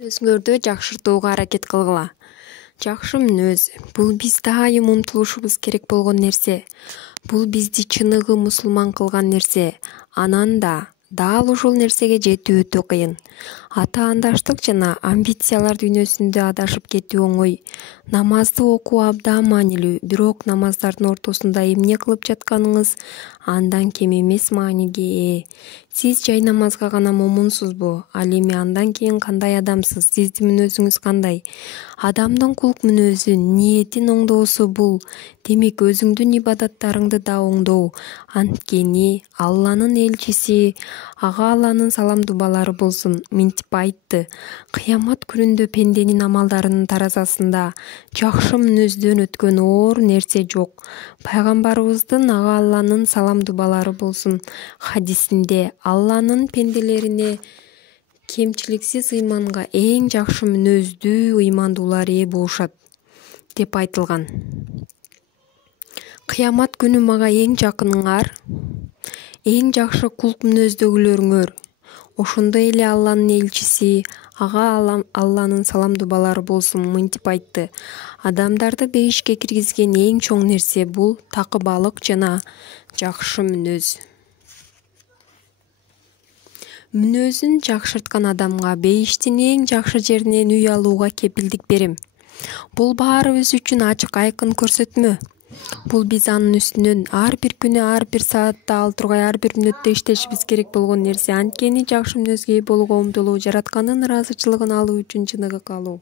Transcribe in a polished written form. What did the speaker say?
Мүнөзүңөрдү жакшыртууга аракет кылгыла. Жакшы мүнөз — бул биз дайым умтулушубуз керек болгон нерсе. Бул бизди чыныгы мусулман кылган нерсе. Анан дал ушул нерсеге жетүү өтө кыйын. Атаандаштык жана амбициялар дүйнөсүндө адашып кетүү оңой. Намазды окуу абдан маанилүү, бирок намаздардын ортосунда эмне кылып жатканыңыз андан кем эмес мааниге ээ. Сиз жай намазга гана момунсузбу? Ал эми андан кийин кандай адамсыз? Сиздин мүнөзүңүз кандай? Адамдын кулк мүнөзү, ниетин оңдоосу бул. Демек өзүңдүн ибадаттарыңды да оңдоо. Анткени Алланын элчиси, ага Алланын салам дубалары болсун, минтип айтты: кыямат күнүндө пенденин амалдарынын таразасында жакшы мүнөздөн өткөн оор нерсе жок. Пайгамбарыбыздын, ага Алланын салам дубалары болсун, хадисинде Алланын пенделерине кемчиликсиз ыйманга эң жакшы мүнөздүү ыймандуулар ээ болушат деп айтылган. Кыямат күнү мага эң жакыныңар, эң жакшы кулк мүнөздөгүлөрүңөр. Ошондой эле Алланын элчиси, ага Алланын салам дубалары болсун, мынтип айтты: адамдарды бейишке киргизген эң чоң нерсе бул такыбалык жана жакшы мүнөз. Мүнөзүн жакшырткан адамга бейиштин эң жакшы жеринен үй алууга кепилдик берем. Бул баарыбыз үчүн ачык айкын көрсөтмө. Бул биз анын үстүнөн ар бир күнү, ар бир саатта, ал тургай ар бир мүнөттө иштешибиз керек болгон нерсе. Анткени жакшы мүнөзгө ээ болууга умтулуу, жараткандын ыраазычылыгын алуу үчүн чыныгы калуу.